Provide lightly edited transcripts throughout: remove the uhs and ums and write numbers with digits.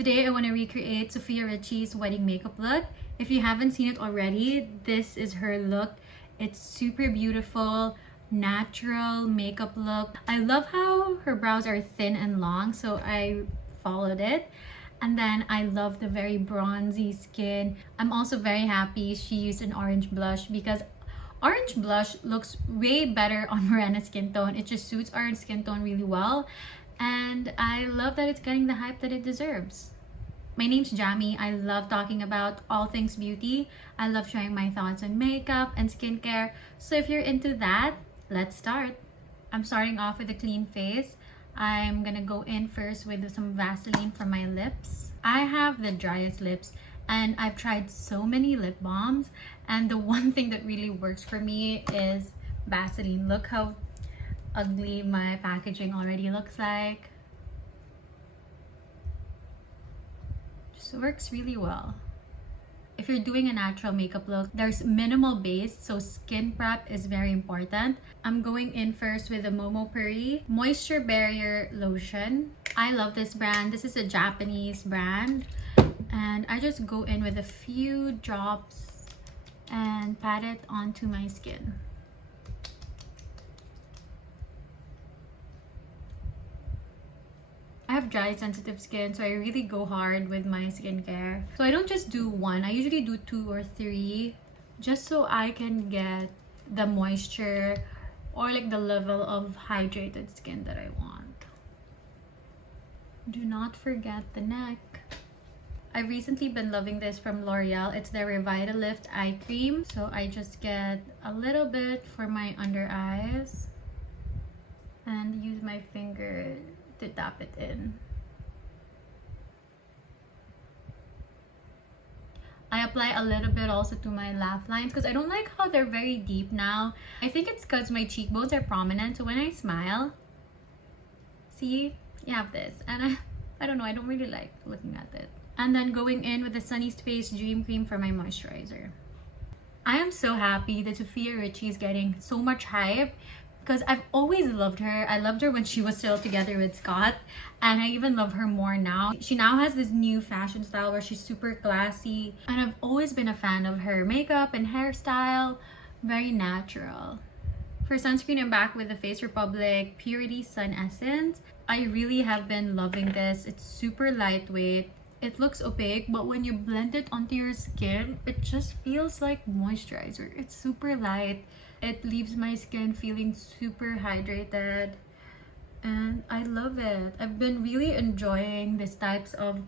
Today I want to recreate Sofia Richie's wedding makeup look. If you haven't seen it already, this is her look. It's super beautiful, natural makeup look. I love how her brows are thin and long, so I followed it. And then I love the very bronzy skin. I'm also very happy she used an orange blush because orange blush looks way better on Morena's skin tone. It just suits our skin tone really well. And I love that it's getting the hype that it deserves. My name's Jamie. I love talking about all things beauty. I love sharing my thoughts on makeup and skincare. So if you're into that, let's start. I'm starting off with a clean face. I'm gonna go in first with some Vaseline for my lips. I have the driest lips and I've tried so many lip balms, and the one thing that really works for me is Vaseline. Look how ugly my packaging already looks like. Just works really well. If you're doing a natural makeup look, there's minimal base, so skin prep is very important. I'm going in first with the Momo Puri Moisture Barrier Lotion. I love this brand. This is a Japanese brand. And I just go in with a few drops and pat it onto my skin. I have dry, sensitive skin, so I really go hard with my skincare. So I don't just do one, I usually do 2 or 3, just so I can get the moisture or like the level of hydrated skin that I want. Do not forget the neck. I've recently been loving this from L'Oreal. It's the Revitalift Eye Cream. So I just get a little bit for my under eyes and use my finger to tap it in. I apply a little bit also to my laugh lines because I don't like how they're very deep now. I think it's because my cheekbones are prominent, so when I smile, see, you have this, and I don't know, I don't really like looking at it. And then going in with the Sunny Face Dream Cream for my moisturizer. I am so happy that Sofia Richie is getting so much hype because I've always loved her. I loved her when she was still together with Scott, and I even love her more now. She now has this new fashion style where she's super classy, and I've always been a fan of her makeup and hairstyle. Very natural. For sunscreen, I'm back with the Face Republic Purity Sun Essence. I really have been loving this. It's super lightweight. It looks opaque, but when you blend it onto your skin, it just feels like moisturizer. It's super light. It leaves my skin feeling super hydrated, and I love it. I've been really enjoying this type of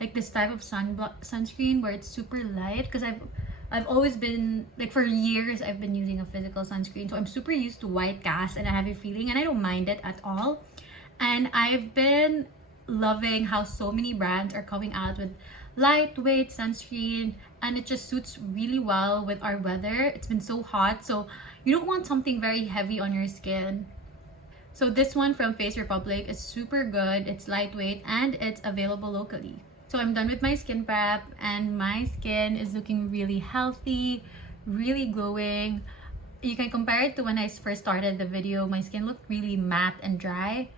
sunscreen where it's super light, because I've always been like, for years I've been using a physical sunscreen, so I'm super used to white cast and a heavy feeling, and I don't mind it at all. And I've been loving how so many brands are coming out with lightweight sunscreen, and it just suits really well with our weather. It's been so hot, so you don't want something very heavy on your skin. So this one from Face Republic is super good. It's lightweight and it's available locally. So I'm done with my skin prep, and my skin is looking really healthy, really glowing. You can compare it to when I first started the video. My skin looked really matte and dry,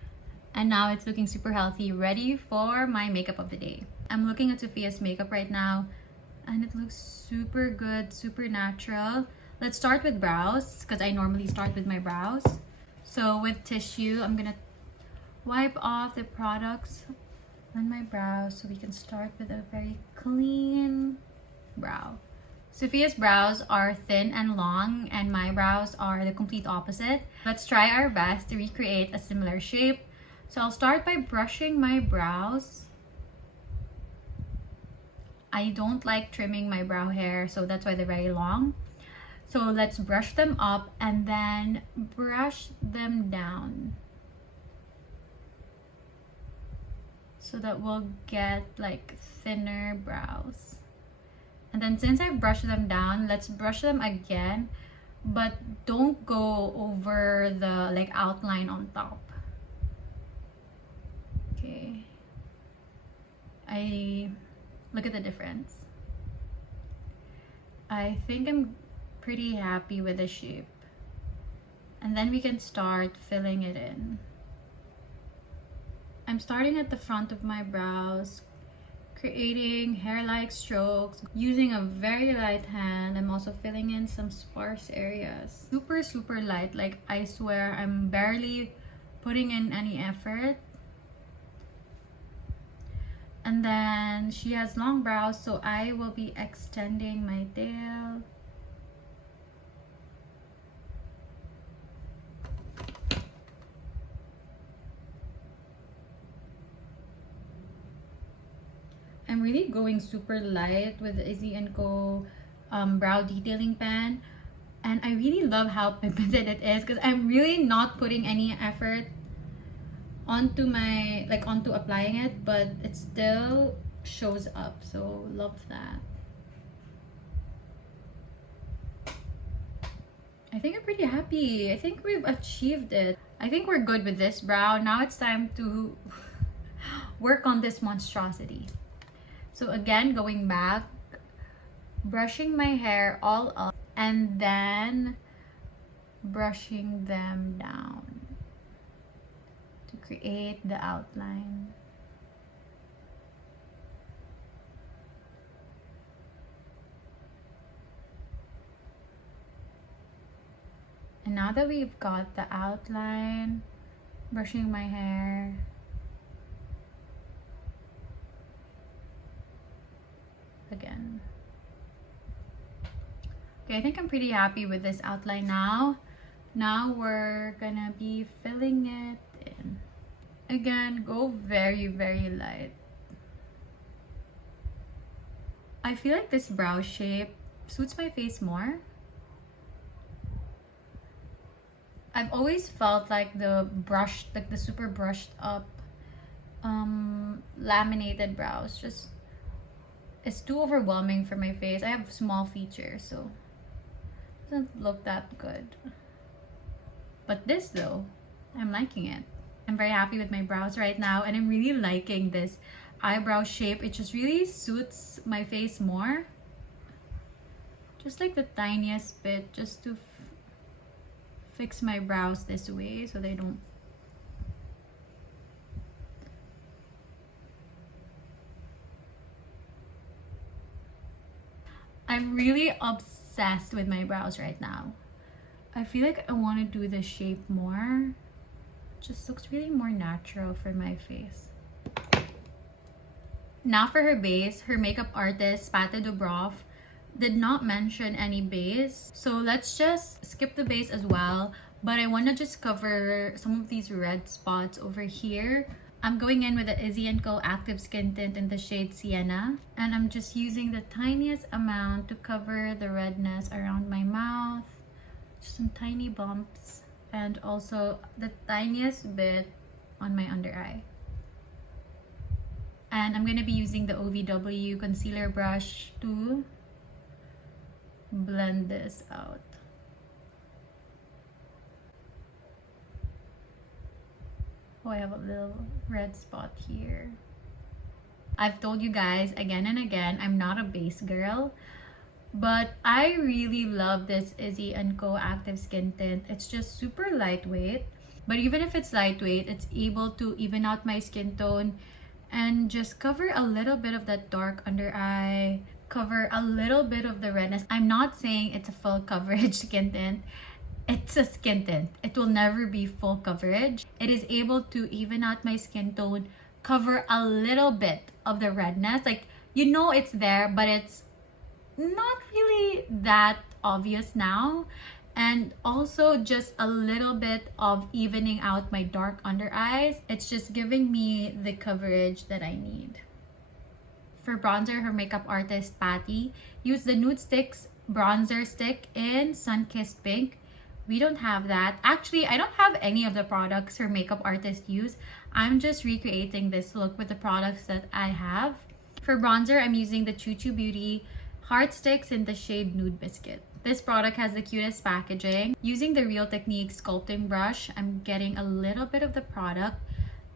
and now it's looking super healthy, ready for my makeup of the day. I'm looking at Sofia's makeup right now, and it looks super good, super natural. Let's start with brows, because I normally start with my brows. So with tissue, I'm gonna wipe off the products on my brows so we can start with a very clean brow. Sofia's brows are thin and long, and my brows are the complete opposite. Let's try our best to recreate a similar shape. So I'll start by brushing my brows. I don't like trimming my brow hair, so that's why they're very long. So let's brush them up and then brush them down, so that we'll get like thinner brows. And then since I brushed them down, let's brush them again, but don't go over the like outline on top. Okay, look at the difference. I think I'm pretty happy with the shape. And then we can start filling it in. I'm starting at the front of my brows, creating hair-like strokes using a very light hand. I'm also filling in some sparse areas. Super light. Like, I swear I'm barely putting in any effort. And then she has long brows, so I will be extending my tail. I'm really going super light with the Izzy & Co. Brow detailing pen. And I really love how pigmented it is because I'm really not putting any effort onto my, like, onto applying it, but it still shows up, so love that. I think I'm pretty happy. I think we've achieved it. I think we're good with this brow. Now it's time to work on this monstrosity. So again, going back, brushing my hair all up and then brushing them down to create the outline. And now that we've got the outline, brushing my hair, again. Okay, I think I'm pretty happy with this outline now. Now we're gonna be filling it in. Again, go very light. I feel like this brow shape suits my face more. I've always felt like the brushed, like the super brushed up laminated brows just, it's too overwhelming for my face. I have small features, so it doesn't look that good. But this though, I'm liking it. I'm very happy with my brows right now, and I'm really liking this eyebrow shape. It just really suits my face more. Just like the tiniest bit, just to fix my brows this way so they don't. I'm really obsessed with my brows right now. I feel like I want to do the shape more. It just looks really more natural for my face. Now for her base, her makeup artist, Pati Dubroff, did not mention any base. So let's just skip the base as well. But I want to just cover some of these red spots over here. I'm going in with the Izzy & Co. Active Skin Tint in the shade Sienna. And I'm just using the tiniest amount to cover the redness around my mouth. Just some tiny bumps. And also the tiniest bit on my under eye. And I'm going to be using the OVW concealer brush to blend this out. Oh, I have a little red spot here. I've told you guys again and again, I'm not a base girl, but I really love this Izzy & Co. Active Skin Tint. It's just super lightweight, but even if it's lightweight, it's able to even out my skin tone and just cover a little bit of that dark under eye, cover a little bit of the redness. I'm not saying it's a full coverage skin tint. It's a skin tint. It will never be full coverage. It is able to even out my skin tone, cover a little bit of the redness. Like, you know it's there, but it's not really that obvious now. And also just a little bit of evening out my dark under eyes. It's just giving me the coverage that I need. For bronzer, her makeup artist Pati used the Nude Sticks bronzer stick in Sun-Kissed Pink. We don't have that. Actually, I don't have any of the products her makeup artist used. I'm just recreating this look with the products that I have. For bronzer, I'm using the Choo Choo Beauty Heart Sticks in the shade Nude Biscuit. This product has the cutest packaging. Using the Real Technique sculpting brush, I'm getting a little bit of the product.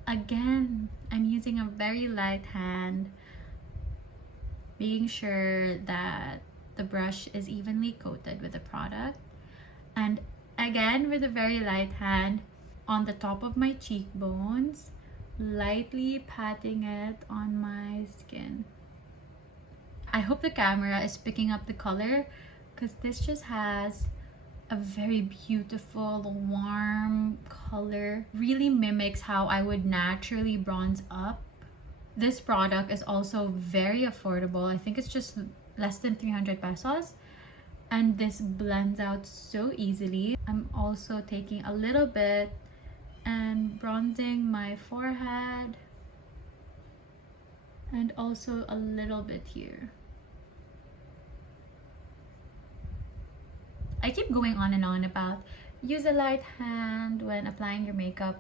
Again, I'm using a very light hand, making sure that the brush is evenly coated with the product. And again, with a very light hand on the top of my cheekbones, lightly patting it on my skin. I hope the camera is picking up the color, because this just has a very beautiful warm color. Really mimics how I would naturally bronze up. This product is also very affordable. I think it's just less than 300 pesos. And this blends out so easily. I'm also taking a little bit and bronzing my forehead. And also a little bit here. I keep going on and on about use a light hand when applying your makeup.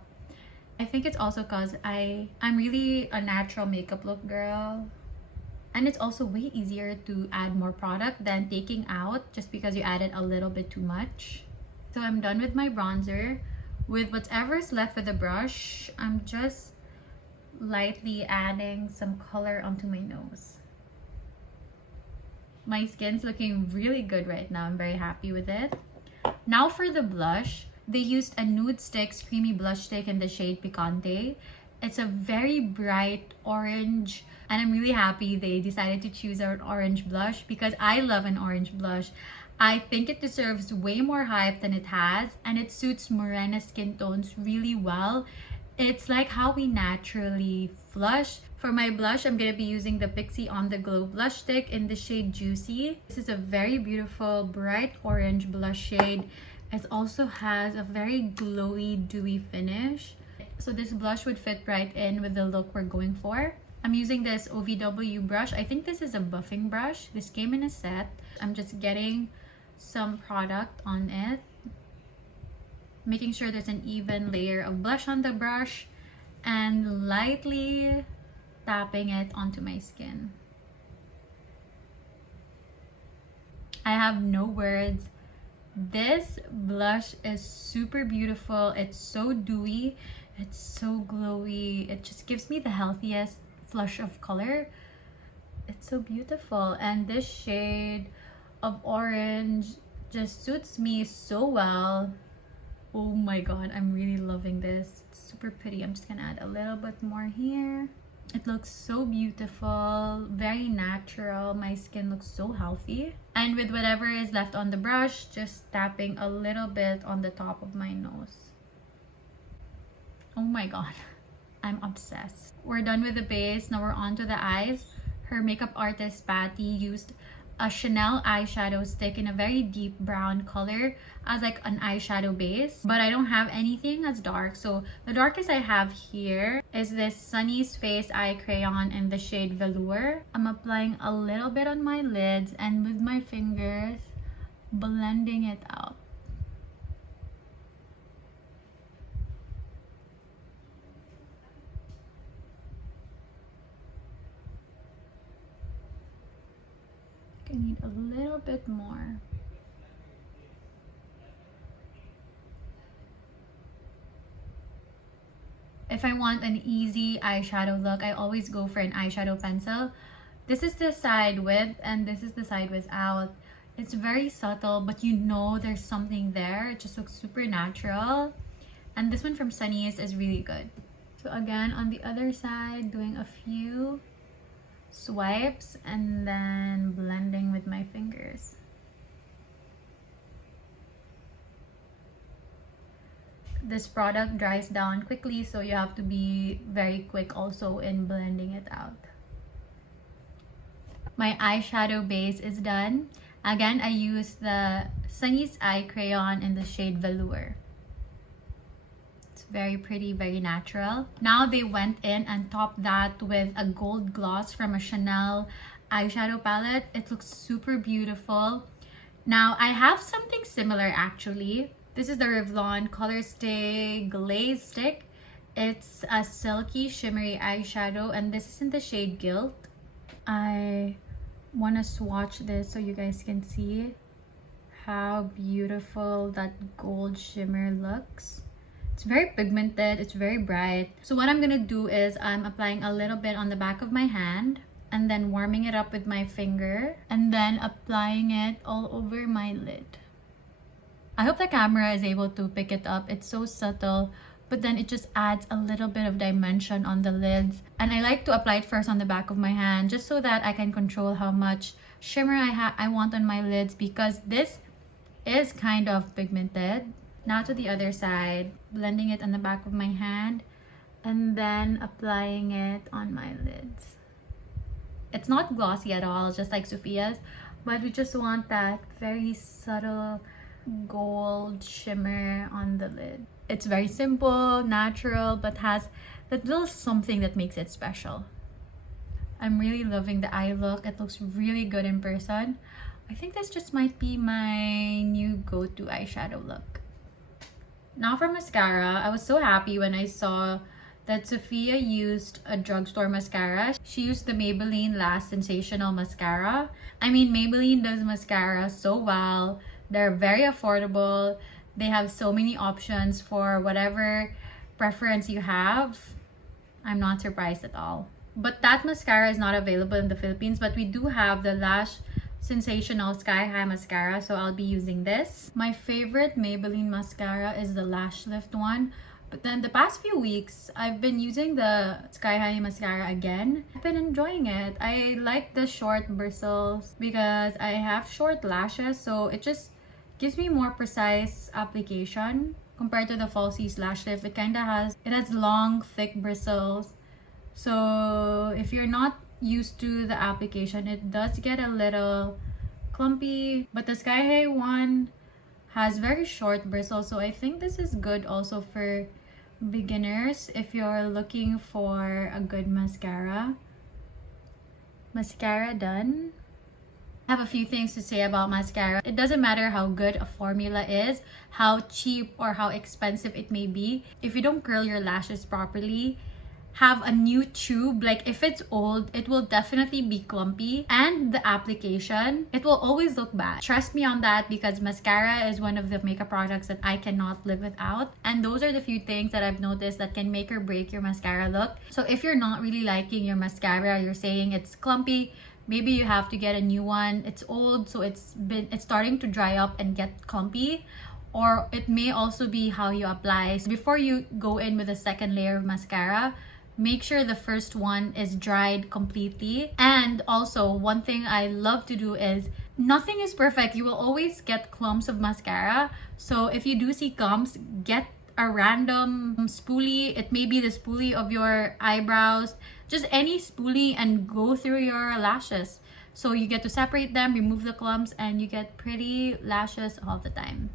I think it's also because I'm really a natural makeup look girl. And it's also way easier to add more product than taking out just because you added a little bit too much. So I'm done with my bronzer. With whatever's left with the brush, I'm just lightly adding some color onto my nose. My skin's looking really good right now. I'm very happy with it. Now for the blush, they used a Nude Sticks creamy blush stick in the shade Picante. It's a very bright orange, and I'm really happy they decided to choose an orange blush because I love an orange blush. I think it deserves way more hype than it has, and it suits morena skin tones really well. It's like how we naturally flush. For my blush, I'm going to be using the Pixi On The Glow blush stick in the shade Juicy. This is a very beautiful bright orange blush shade. It also has a very glowy, dewy finish. So this blush would fit right in with the look we're going for. I'm using this OVW brush. I think this is a buffing brush. This came in a set. I'm just getting some product on it, making sure there's an even layer of blush on the brush, and lightly tapping it onto my skin. I have no words. This blush is super beautiful. It's so dewy. It's so glowy. It just gives me the healthiest flush of color. It's so beautiful. And this shade of orange just suits me so well. Oh my god, I'm really loving this. It's super pretty. I'm just gonna add a little bit more here. It looks so beautiful, very natural. My skin looks so healthy. And with whatever is left on the brush, just tapping a little bit on the top of my nose. Oh my god, I'm obsessed. We're done with the base. Now we're on to the eyes. Her makeup artist Pati used a Chanel eyeshadow stick in a very deep brown color as like an eyeshadow base, but I don't have anything as dark. So the darkest I have here is this Sunny's Face eye crayon in the shade Velour. I'm applying a little bit on my lids and with my fingers blending it out. I need a little bit more. If I want an easy eyeshadow look, I always go for an eyeshadow pencil. This is the side with and this is the side without. It's very subtle, but you know there's something there. It just looks super natural. And this one from Sunny's is really good. So again, on the other side, doing a few swipes and then blending with my fingers. This product dries down quickly, so you have to be very quick also in blending it out. My eyeshadow base is done. Again, I used the Sunny's eye crayon in the shade Velour. Very pretty, very natural. Now they went in and topped that with a gold gloss from a Chanel eyeshadow palette. It looks super beautiful. Now I have something similar actually. This is the Revlon Color Stay Glaze Stick. It's a silky shimmery eyeshadow and this is in the shade Guilt. I want to swatch this so you guys can see how beautiful that gold shimmer looks. It's very pigmented, it's very bright. So what I'm gonna do is I'm applying a little bit on the back of my hand and then warming it up with my finger and then applying it all over my lid. I hope the camera is able to pick it up. It's so subtle, but then it just adds a little bit of dimension on the lids. And I like to apply it first on the back of my hand just so that I can control how much shimmer I want on my lids, because this is kind of pigmented. Now to the other side, blending it on the back of my hand and then applying it on my lids. It's not glossy at all, just like Sofia's, but we just want that very subtle gold shimmer on the lid. It's very simple, natural, but has that little something that makes it special. I'm really loving the eye look. It looks really good in person. I think this just might be my new go-to eyeshadow look. Now for mascara, I was so happy when I saw that Sofia used a drugstore mascara. She used the Maybelline Last Sensational Mascara. I mean, Maybelline does mascara so well. They're very affordable. They have so many options for whatever preference you have. I'm not surprised at all. But that mascara is not available in the Philippines, but we do have the Lash Sensational Sky High Mascara, so I'll be using this. My favorite Maybelline mascara is the Lash Lift one. But then the past few weeks, I've been using the Sky High Mascara again. I've been enjoying it. I like the short bristles because I have short lashes, so it just gives me more precise application compared to the Falsies Lash Lift. It has long, thick bristles. So if you're not used to the application, it does get a little clumpy. But the Sky High one has very short bristles, so I think this is good also for beginners if you're looking for a good mascara. Mascara done. I have a few things to say about mascara. It doesn't matter how good a formula is, how cheap or how expensive it may be. If you don't curl your lashes properly, have a new tube. Like if it's old, it will definitely be clumpy, and the application, it will always look bad. Trust me on that, because mascara is one of the makeup products that I cannot live without. And those are the few things that I've noticed that can make or break your mascara look. So if you're not really liking your mascara, you're saying it's clumpy, maybe you have to get a new one. It's old, so it's starting to dry up and get clumpy. Or it may also be how you apply. So before you go in with a second layer of mascara, make sure the first one is dried completely. And also, one thing I love to do is, nothing is perfect. You will always get clumps of mascara. So if you do see clumps, get a random spoolie. It may be the spoolie of your eyebrows, just any spoolie, and go through your lashes. So you get to separate them, remove the clumps, and you get pretty lashes all the time.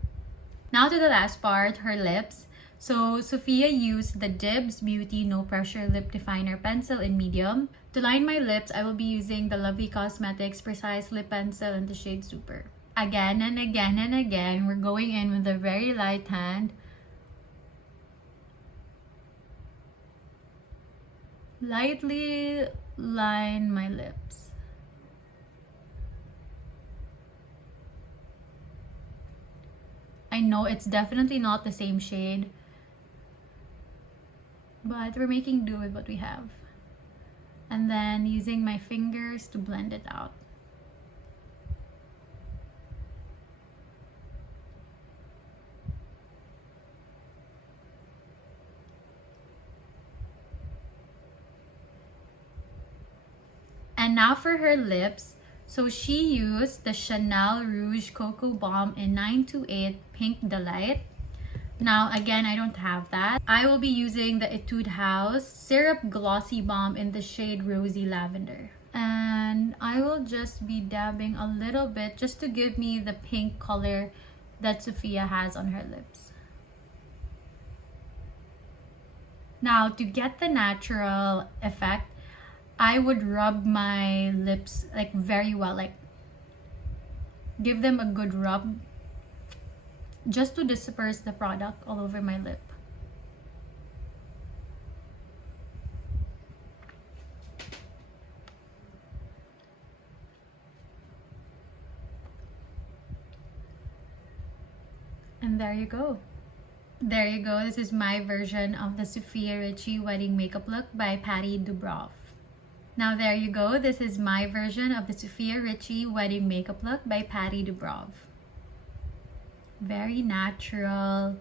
Now to the last part, her lips. So Sofia used the Dibs Beauty No Pressure Lip Definer Pencil in medium. To line my lips, I will be using the Lovely Cosmetics Precise Lip Pencil in the shade Super. Again and again and again, we're going in with a very light hand. Lightly line my lips. I know it's definitely not the same shade, but we're making do with what we have. And then using my fingers to blend it out. And now for her lips. So she used the Chanel Rouge Cocoa Balm in 928 Pink Delight. Now again, I don't have that. I will be using the Etude House Syrup Glossy Balm in the shade Rosy Lavender. And I will just be dabbing a little bit just to give me the pink color that Sofia has on her lips. Now to get the natural effect, I would rub my lips like very well, like give them a good rub just to disperse the product all over my lip. And there you go. There you go. This is my version of the Sofia Richie wedding makeup look by Pati Dubroff. Now there you go. This is my version of the Sofia Richie wedding makeup look by Pati Dubroff. Very natural,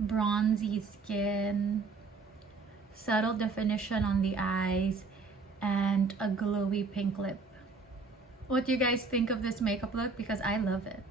bronzy skin, subtle definition on the eyes, and a glowy pink lip. What do you guys think of this makeup look? Because I love it.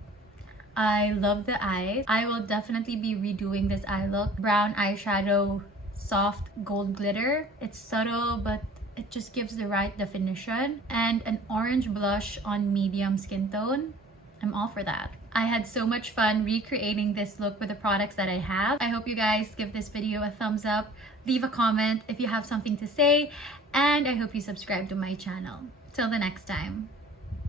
I love the eyes. I will definitely be redoing this eye look. Brown eyeshadow, soft gold glitter. It's subtle, but it just gives the right definition. And an orange blush on medium skin tone. I'm all for that. I had so much fun recreating this look with the products that I have. I hope you guys give this video a thumbs up, leave a comment if you have something to say, and I hope you subscribe to my channel. Till the next time.